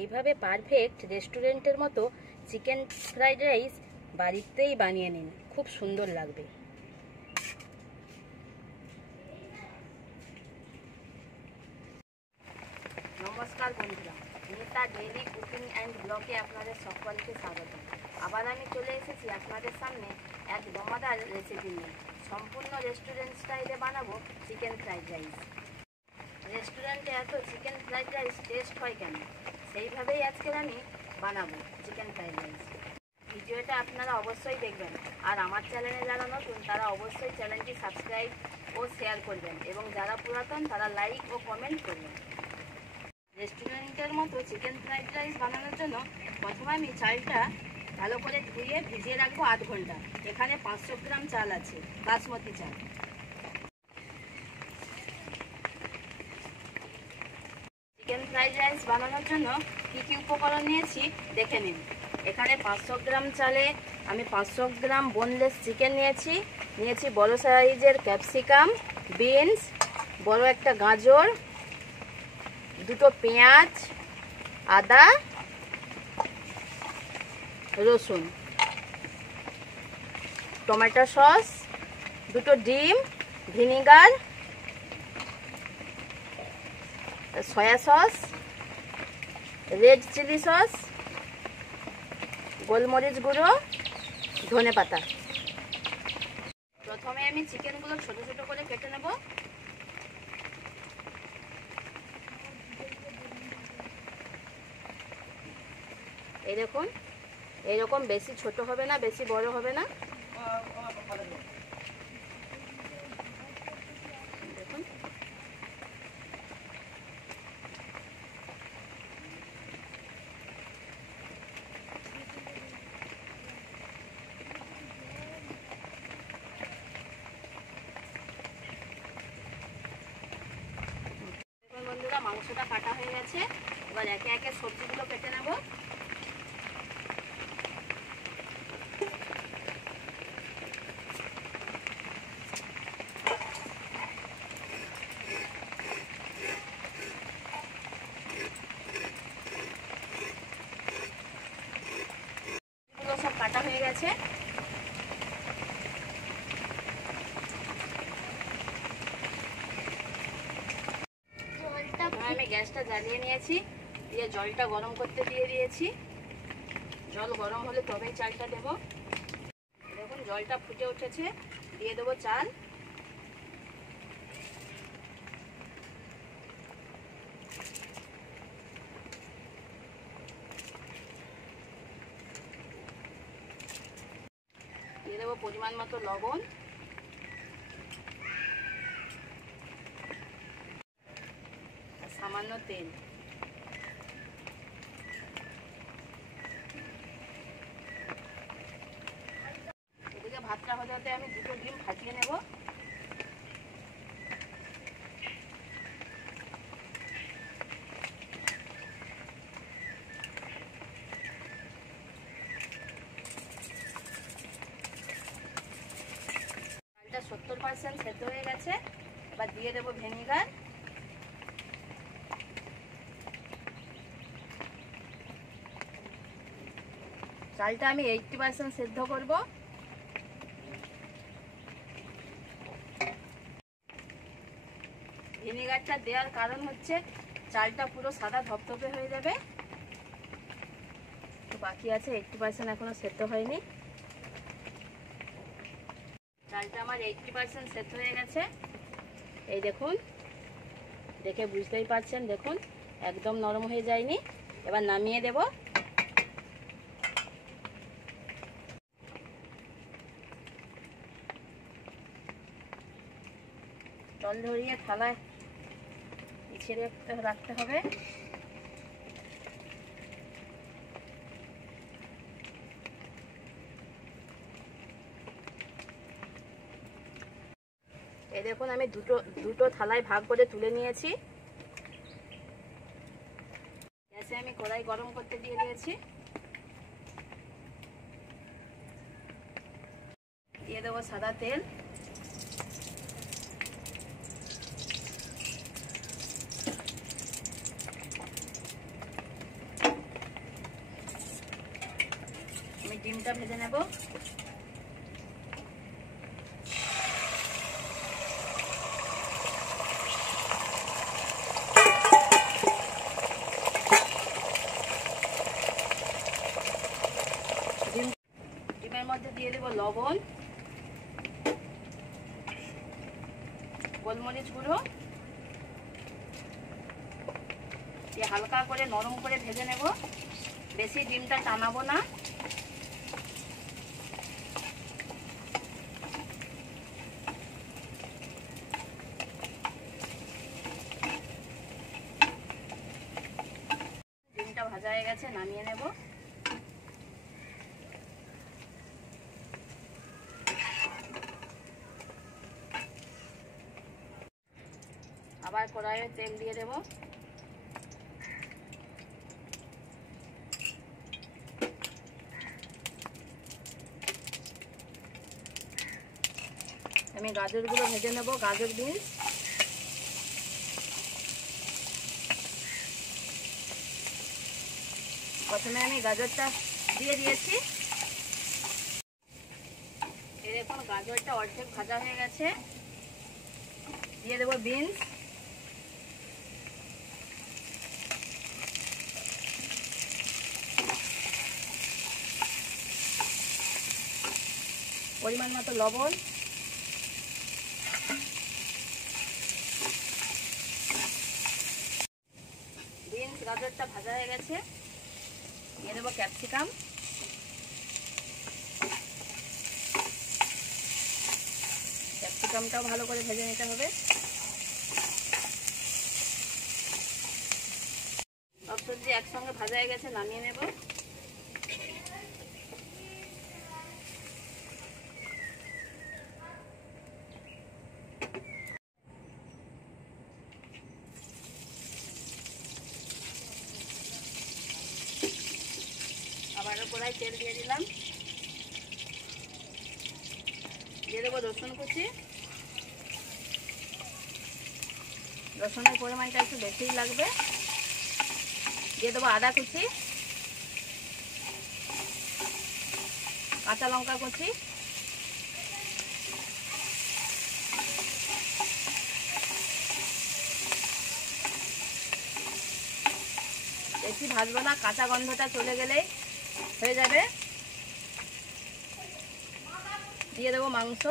এইভাবে পারফেক্ট রেস্টুরেন্টের মতো চিকেন ফ্রাইড রাইস বাড়িতেই বানিয়ে নিন, খুব সুন্দর লাগবে। নমস্কার বন্ধুরা, নেতা ডেইলি কুকিং অ্যান্ড ব্লগে আপনাদের সকলকে স্বাগত। আবার আমি চলে এসেছি আপনাদের সামনে এক দমাদার রেসিপি নিয়ে। সম্পূর্ণ রেস্টুরেন্ট স্টাইলে বানাবো চিকেন ফ্রাইড রাইস। রেস্টুরেন্টে এত চিকেন ফ্রাইড রাইস টেস্ট হয় কেন, সেইভাবেই আজকের আমি বানাবো চিকেন ফ্রাইড রাইস। ভিডিওটা আপনারা অবশ্যই দেখবেন, আর আমার চ্যানেলে যারা নতুন তারা অবশ্যই চ্যানেলটি সাবস্ক্রাইব ও শেয়ার করবেন, এবং যারা পুরাতন তারা লাইক ও কমেন্ট করবেন। রেস্টুরেন্টের মতো চিকেন ফ্রাইড রাইস বানানোর জন্য প্রথমে আমি চালটা ভালো করে ধুয়ে ভিজিয়ে রাখবো আধ ঘন্টা। এখানে 500 গ্রাম চাল আছে, বাসমতি চাল। চিকেন ফ্রাইড রাইস বানানোর জন্য কী কী উপকরণ নিয়েছি দেখে নিন। এখানে 500 গ্রাম চালে আমি 500 গ্রাম বোনলেস চিকেন নিয়েছি বড় সাইজের ক্যাপসিকাম, বিনস, বড় একটা গাজর, দুটো পেঁয়াজ, আদা, রসুন, টমেটো সস, দুটো ডিম, vinegar, soya sauce, red chilli sauce, গোলমরিচ গুঁড়ো, ধনেপাতা। প্রথমে আমি চিকেনগুলো ছোট ছোট করে কেটে নেব। এই দেখুন, এইরকম বেশি ছোট হবে না, বেশি বড় হবে না। দেখুন, বন্ধুরা মাংসটা কাটা হয়ে গেছে। এবার একে একে সবজিগুলো কেটে নেব। সব কাটা হয়ে গেছে। আমি গ্যাসটা জ্বালিয়ে নিয়েছি, দিয়ে জলটা গরম করতে দিয়ে দিয়েছি। জল গরম হলে তবেই চালটা দেব। দেখুন জলটা ফুটে উঠেছে, দিয়ে দেবো চাল। দিয়ে দেবো পরিমাণ মতো লবণ, সামান্য তেল। এদিকে ভাতটা হতে হতে আমি দুটো ডিম ফাটিয়ে নেব। চালটা 70% সেদ্ধ হয়ে গেছে। এবার দিয়ে দেবো ভিনিগার। চালটা আমি 80% সেদ্ধ করব। ভিনিগারটা দেওয়ার কারণ হচ্ছে চালটা পুরো সাদা ধপধপে হয়ে যাবে। তো বাকি আছে 80% এখনো সেদ্ধ হয়নি। চালটা আমার 80% সেদ্ধ হয়ে গেছে। এই দেখুন, দেখে বুঝতেই পারছেন, দেখুন একদম নরম হয়ে যায়নি। এবার নামিয়ে দেব। জল ধরিয়ে থালায় ছেড়ে রাখতে হবে। এই দেখুন আমি দুটো থালায় ভাগ করে তুলে নিয়েছি। গ্যাসে আমি কড়াই গরম করতে দিয়ে দিয়েছি। দিয়ে দেবো সাদা তেল। ডিমটা ভেজে নেব। ডিমের মধ্যে দিয়ে দেব লবণ, গোলমরিচ গুঁড়ো দিয়ে হালকা করে নরম করে ভেজে নেব। বেশি ডিমটা টানাবো না। ডিমটা ভাজা হয়ে গেছে, নামিয়ে নেব। আবার কড়াইয়ে তেল দিয়ে দেব। আমি গাজরগুলো ভেজে নেব, গাজর বিনস। প্রথমে আমি গাজরটা দিয়ে দিয়েছি। এই দেখুন গাজরটা অর্ধেক ভাজা হয়ে গেছে। দিয়ে দেব বিনস, পরিমাণ মতো লবণ, বিনস গাজরটা ভাজা হয়ে গেছে। দিয়ে দেবো ক্যাপসিকাম, ক্যাপসিকামটাও ভালো করে ভেজে নিতে হবে। সব সবজি একসঙ্গে ভাজা হয়ে গেছে, নামিয়ে নেব। আবারও কড়াই তেল দিয়ে দিলাম। দিয়ে দেবো রসুন কুচি। রসুনের পরিমাণটা একটু বেশিই লাগবে। দিয়ে দেবো আদা কুচি, কাঁচা লঙ্কা কুচি, বেশি ভাজবো না, কাঁচা গন্ধটা চলে গেলেই হয়ে যাবে। দিয়ে দেবো মাংস,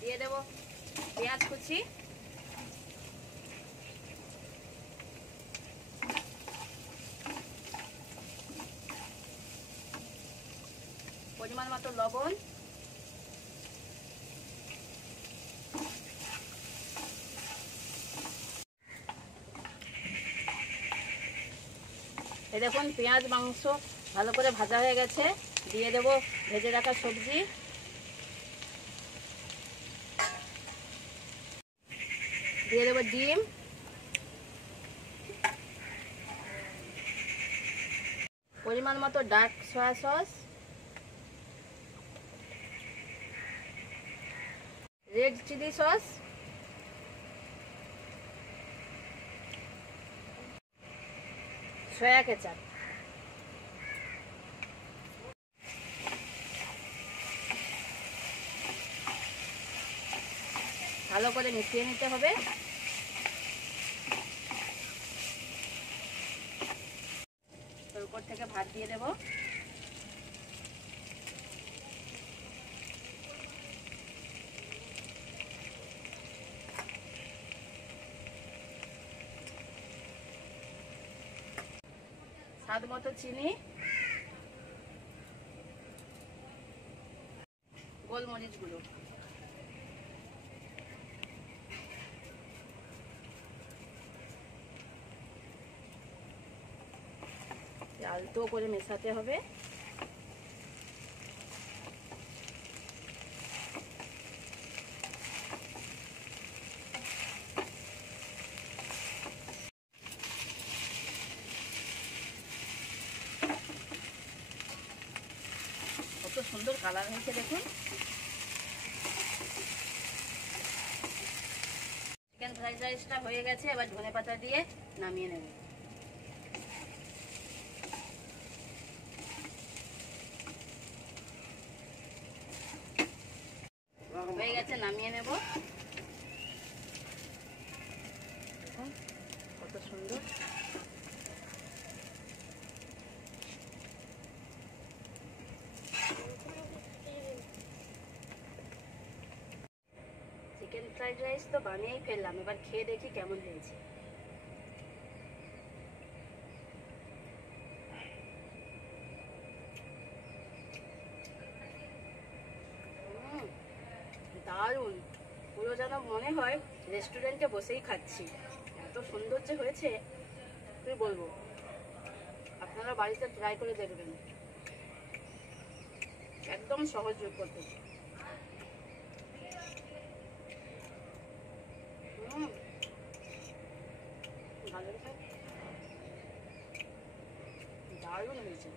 দিয়ে দেবো পেঁয়াজ কুচি, পরিমাণ মতো লবণ, এই দেখুন পেঁয়াজ মাংস ভালো করে ভাজা হয়ে গেছে। দিয়ে দেবো ভেজে রাখা সবজি, দিয়ে দেবো ডিম, পরিমাণ মতো dark soya sauce, red chilli sauce, soya ketchup. ভালো করে মিশিয়ে নিতে হবে। উপর থেকে ভাত দিয়ে দেব। স্বাদ মতো চিনি, গোলমরিচ গুঁড়ো, আলতো করে মেশাতে হবে। সুন্দর কালার হয়েছে দেখুন। চিকেন ফ্রাইড রাইসটা হয়ে গেছে, এবার ধনেপাতা দিয়ে নামিয়ে নেব। হয়ে গেছে, নামিয়ে নেব। কত সুন্দর। চিকেন ফ্রাইড রাইস তো বানিয়েই ফেললাম, এবার খেয়ে দেখি কেমন হয়েছে। দারুণ, পুরো যেন মনে হয় রেস্টুরেন্টে বসেই খাচ্ছি, এত সুন্দর যে হয়েছে কি বলবো। আপনারা বাড়িতে ট্রাই করে দেখবেন, একদম সহজ পদ্ধতি। ভালো, দারুণ হয়েছে।